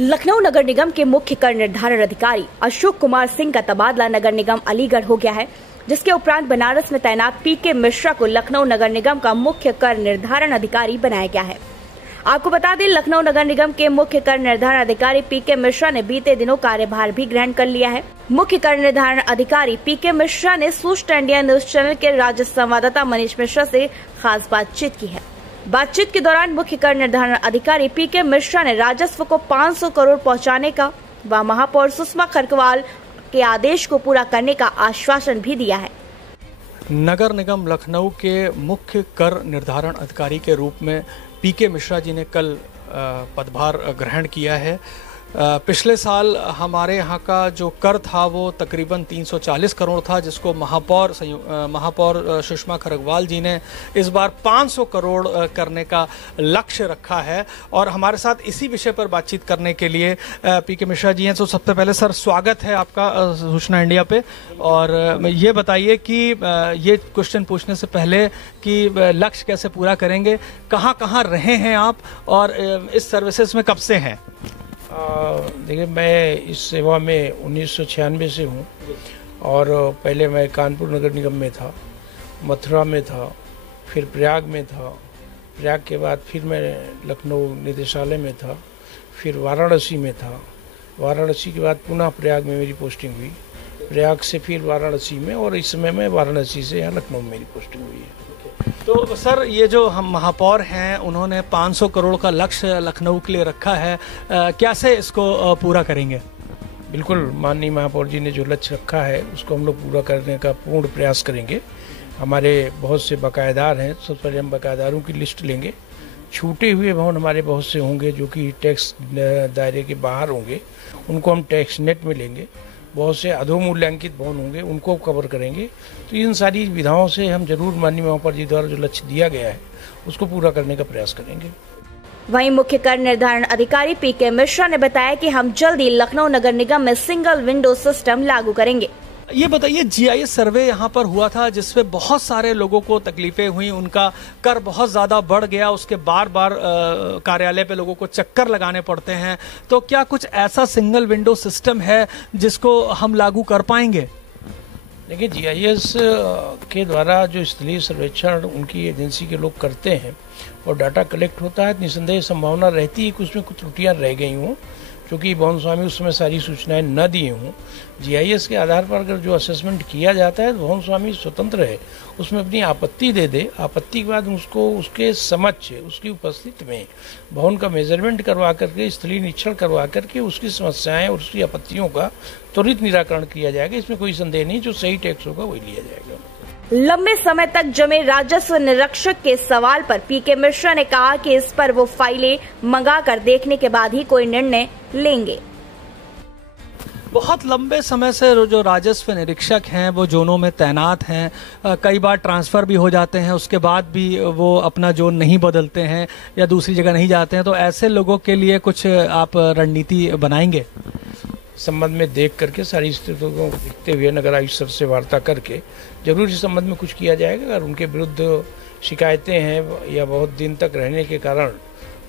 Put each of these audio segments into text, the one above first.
लखनऊ नगर निगम के मुख्य कर निर्धारण अधिकारी अशोक कुमार सिंह का तबादला नगर निगम अलीगढ़ हो गया है, जिसके उपरांत बनारस में तैनात पीके मिश्रा को लखनऊ नगर निगम का मुख्य कर निर्धारण अधिकारी बनाया गया है। आपको बता दें, लखनऊ नगर निगम के मुख्य कर निर्धारण अधिकारी पीके मिश्रा ने बीते दिनों कार्यभार भी ग्रहण कर लिया है। मुख्य कर निर्धारण अधिकारी पीके मिश्रा ने सूचना इंडिया न्यूज चैनल के राज्य संवाददाता मनीष मिश्रा से खास बातचीत की है। बातचीत के दौरान मुख्य कर निर्धारण अधिकारी पीके मिश्रा ने राजस्व को 500 करोड़ पहुंचाने का व महापौर सुषमा खरकवाल के आदेश को पूरा करने का आश्वासन भी दिया है। नगर निगम लखनऊ के मुख्य कर निर्धारण अधिकारी के रूप में पीके मिश्रा जी ने कल पदभार ग्रहण किया है। पिछले साल हमारे यहाँ का जो कर था वो तकरीबन 340 करोड़ था, जिसको महापौर सुषमा खरकवाल जी ने इस बार 500 करोड़ करने का लक्ष्य रखा है। और हमारे साथ इसी विषय पर बातचीत करने के लिए पीके मिश्रा जी हैं। तो सबसे पहले सर, स्वागत है आपका सूचना इंडिया पे। और ये बताइए कि ये क्वेश्चन पूछने से पहले कि लक्ष्य कैसे पूरा करेंगे, कहाँ कहाँ रहे हैं आप और इस सर्विसेज में कब से हैं? देखिए, मैं इस सेवा में 1996 से हूँ और पहले मैं कानपुर नगर निगम में था, मथुरा में था, फिर प्रयाग में था। प्रयाग के बाद फिर मैं लखनऊ निदेशालय में था, फिर वाराणसी में था। वाराणसी के बाद पुनः प्रयाग में मेरी पोस्टिंग हुई, प्रयाग से फिर वाराणसी में, और इस समय मैं वाराणसी से यहाँ लखनऊ में मेरी पोस्टिंग हुई है। तो सर, ये जो हम महापौर हैं उन्होंने 500 करोड़ का लक्ष्य लखनऊ के लिए रखा है, कैसे इसको पूरा करेंगे? बिल्कुल, माननीय महापौर जी ने जो लक्ष्य रखा है उसको हम लोग पूरा करने का पूर्ण प्रयास करेंगे। हमारे बहुत से बकायेदार हैं, सबसे पहले हम बकायेदारों की लिस्ट लेंगे। छूटे हुए भवन हमारे बहुत से होंगे जो कि टैक्स दायरे के बाहर होंगे, उनको हम टैक्स नेट में लेंगे। बहुत से अधोमूल्यांकित भवन होंगे, उनको कवर करेंगे। तो इन सारी विधाओं से हम जरूर माननीय महापौर जी द्वारा जो लक्ष्य दिया गया है उसको पूरा करने का प्रयास करेंगे। वहीं मुख्य कर निर्धारण अधिकारी पीके मिश्रा ने बताया कि हम जल्द ही लखनऊ नगर निगम में सिंगल विंडो सिस्टम लागू करेंगे। ये बताइए, जीआईएस सर्वे यहाँ पर हुआ था जिसमें बहुत सारे लोगों को तकलीफें हुई, उनका कर बहुत ज़्यादा बढ़ गया, उसके बार बार कार्यालय पे लोगों को चक्कर लगाने पड़ते हैं। तो क्या कुछ ऐसा सिंगल विंडो सिस्टम है जिसको हम लागू कर पाएंगे? देखिए, जीआईएस के द्वारा जो स्थलीय सर्वेक्षण उनकी एजेंसी के लोग करते हैं और डाटा कलेक्ट होता है, निसंदेह संभावना रहती है कि उसमें कुछ त्रुटियाँ रह गई हों, क्योंकि भवन स्वामी उस समय सारी सूचनाएं न दिए हों। जीआईएस के आधार पर अगर जो असेसमेंट किया जाता है तो भवन स्वामी स्वतंत्र है, उसमें अपनी आपत्ति दे दे। आपत्ति के बाद उसको उसके समक्ष, उसकी उपस्थिति में भवन का मेजरमेंट करवा करके, स्थलीय निरीक्षण करवा करके उसकी समस्याएं और उसकी आपत्तियों का त्वरित निराकरण किया जाएगा। इसमें कोई संदेह नहीं, जो सही टैक्स होगा वही लिया जाएगा। लंबे समय तक जमे राजस्व निरीक्षक के सवाल पर पीके मिश्रा ने कहा कि इस पर वो फाइलें मंगाकर देखने के बाद ही कोई निर्णय लेंगे। बहुत लंबे समय से जो राजस्व निरीक्षक हैं वो जोनों में तैनात हैं, कई बार ट्रांसफ़र भी हो जाते हैं, उसके बाद भी वो अपना जोन नहीं बदलते हैं या दूसरी जगह नहीं जाते हैं। तो ऐसे लोगों के लिए कुछ आप रणनीति बनाएंगे? संबंध में देख करके, सारी स्थितियों को देखते हुए नगर आयुक्त सर से वार्ता करके जरूर इस संबंध में कुछ किया जाएगा। अगर उनके विरुद्ध शिकायतें हैं या बहुत दिन तक रहने के कारण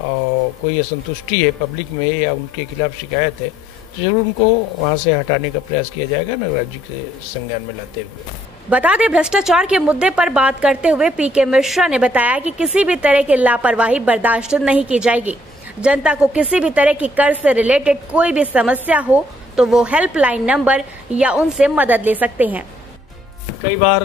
कोई असंतुष्टि है पब्लिक में या उनके खिलाफ शिकायत है, तो जरूर उनको वहां से हटाने का प्रयास किया जाएगा नगर आयुक्त के संज्ञान में लाते हुए। बता दें, भ्रष्टाचार के मुद्दे पर बात करते हुए पीके मिश्रा ने बताया कि किसी भी तरह की लापरवाही बर्दाश्त नहीं की जाएगी। जनता को किसी भी तरह की कर से रिलेटेड कोई भी समस्या हो तो वो हेल्पलाइन नंबर या उनसे मदद ले सकते हैं। कई बार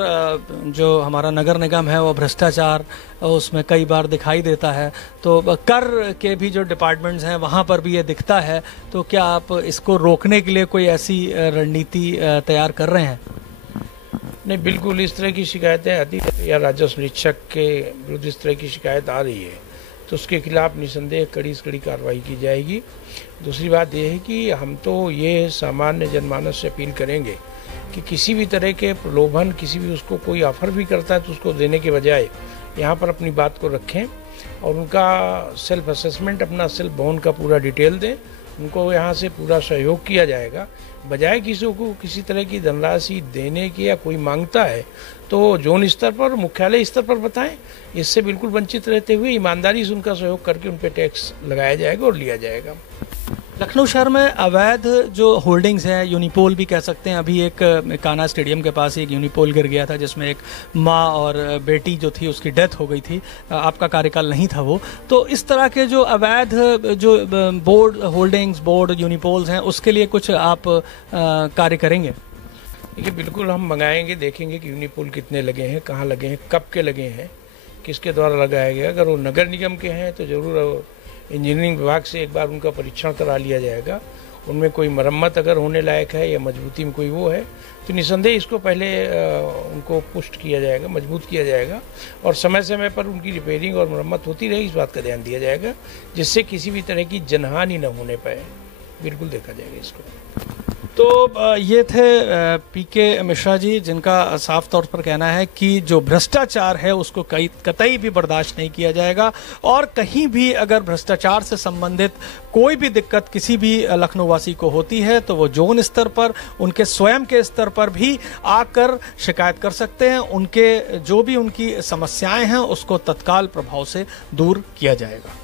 जो हमारा नगर निगम है वो भ्रष्टाचार उसमें कई बार दिखाई देता है, तो कर के भी जो डिपार्टमेंट्स हैं वहाँ पर भी ये दिखता है। तो क्या आप इसको रोकने के लिए कोई ऐसी रणनीति तैयार कर रहे हैं? नहीं, बिल्कुल इस तरह की शिकायतें आती है या राजस्व निरीक्षक के विरुद्ध इस तरह की शिकायत आ रही है तो उसके खिलाफ निसंदेह कड़ी से कड़ी कार्रवाई की जाएगी। दूसरी बात यह है कि हम तो ये सामान्य जनमानस से अपील करेंगे कि किसी भी तरह के प्रलोभन, किसी भी उसको कोई ऑफर भी करता है तो उसको देने के बजाय यहाँ पर अपनी बात को रखें और उनका सेल्फ असेसमेंट, अपना सेल्फ भवन का पूरा डिटेल दें। उनको यहाँ से पूरा सहयोग किया जाएगा। बजाय किसी को किसी तरह की धनराशि देने की या कोई मांगता है तो जोन स्तर पर, मुख्यालय स्तर पर बताएं। इससे बिल्कुल वंचित रहते हुए ईमानदारी से उनका सहयोग करके उन पर टैक्स लगाया जाएगा और लिया जाएगा। लखनऊ शहर में अवैध जो होल्डिंग्स हैं, यूनिपोल भी कह सकते हैं, अभी एक कान्हा स्टेडियम के पास एक यूनिपोल गिर गया था जिसमें एक माँ और बेटी जो थी उसकी डेथ हो गई थी, आपका कार्यकाल नहीं था वो, तो इस तरह के जो अवैध जो बोर्ड होल्डिंग्स, बोर्ड यूनिपोल्स हैं, उसके लिए कुछ आप कार्य करेंगे? देखिए, बिल्कुल हम मंगाएंगे, देखेंगे कि यूनिपोल कितने लगे हैं, कहाँ लगे हैं, कब के लगे हैं, किसके द्वारा लगाया गया। अगर वो नगर निगम के हैं तो जरूर इंजीनियरिंग विभाग से एक बार उनका परीक्षण करा लिया जाएगा। उनमें कोई मरम्मत अगर होने लायक है या मजबूती में कोई वो है तो निसंदेह इसको पहले उनको पुष्ट किया जाएगा, मजबूत किया जाएगा, और समय समय पर उनकी रिपेयरिंग और मरम्मत होती रहेगी, इस बात का ध्यान दिया जाएगा, जिससे किसी भी तरह की जनहानि न होने पाए। बिल्कुल देखा जाएगा इसको। तो ये थे पीके मिश्रा जी, जिनका साफ तौर पर कहना है कि जो भ्रष्टाचार है उसको कतई भी बर्दाश्त नहीं किया जाएगा, और कहीं भी अगर भ्रष्टाचार से संबंधित कोई भी दिक्कत किसी भी लखनऊ वासी को होती है तो वो जोन स्तर पर, उनके स्वयं के स्तर पर भी आकर शिकायत कर सकते हैं। उनके जो भी उनकी समस्याएं हैं उसको तत्काल प्रभाव से दूर किया जाएगा।